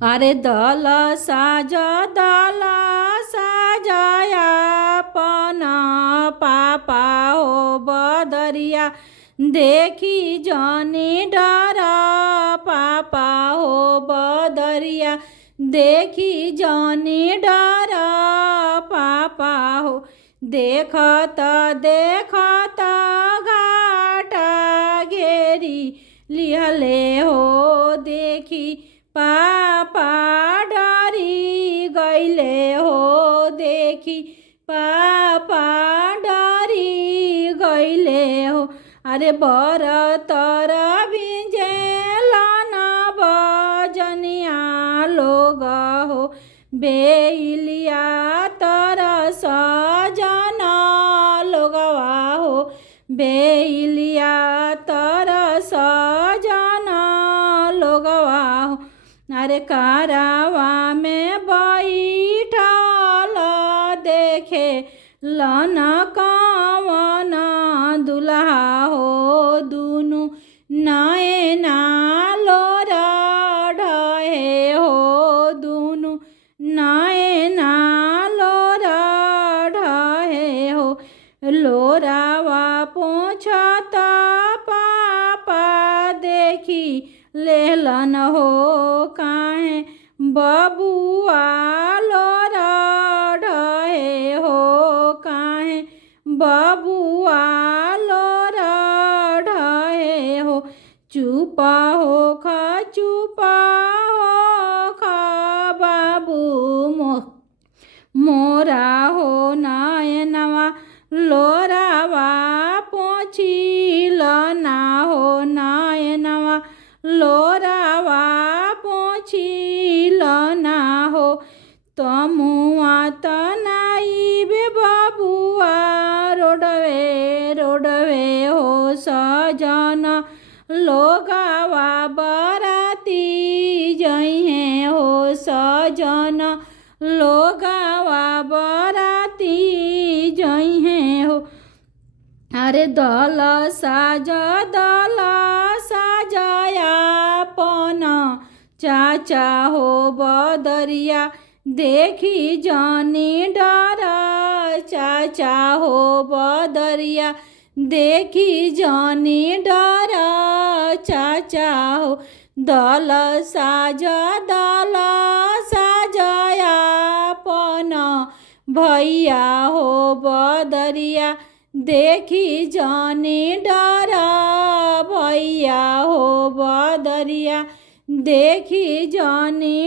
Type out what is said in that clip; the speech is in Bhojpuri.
अरे दल साजया पन पापा हो बदरिया देखी जनी डर पापा हो बदरिया देखी जनी डर पापा हो देखत देखत घाट घेरी लिहले हो देखी पापा डरी गईले हो देखी पापा डरी गईले हो। अरे बर तर भिजे लाना बजनिया लोग हो बेलिया तर सजन लोगवा हो बेलिया तर सजन लोगवा हो। अरे कारवा में बैठल देखे लन कवन दुल्हा हो दुनु नैना लोर ढहे हो दुनु नैना लोर ढहे हो। लोरावा पूछत पापा देखी लेलन हो काहे बबुआ लोर ढहे हो काहे बबुआ लोर ढहे हो। चुप हो बाबू मोरा हो नयनवा लोरावा पोछिल ना हो नयनवा लोरावा पोछिल ना हो। तमुआ तनाइबे बबुआ रोडवे हो सजन लोगावा बराती जइहे हो सजन लोगावा बराती जइहे हो। अरे दल साजया पन चाचा हो बदरिया देखी जनी डर चाचा हो बदरिया देखी जनी डर चाचा हो। दल साजया पन भैया हो बदरिया देखी जनी डर भैया हो बदरिया देखी जनी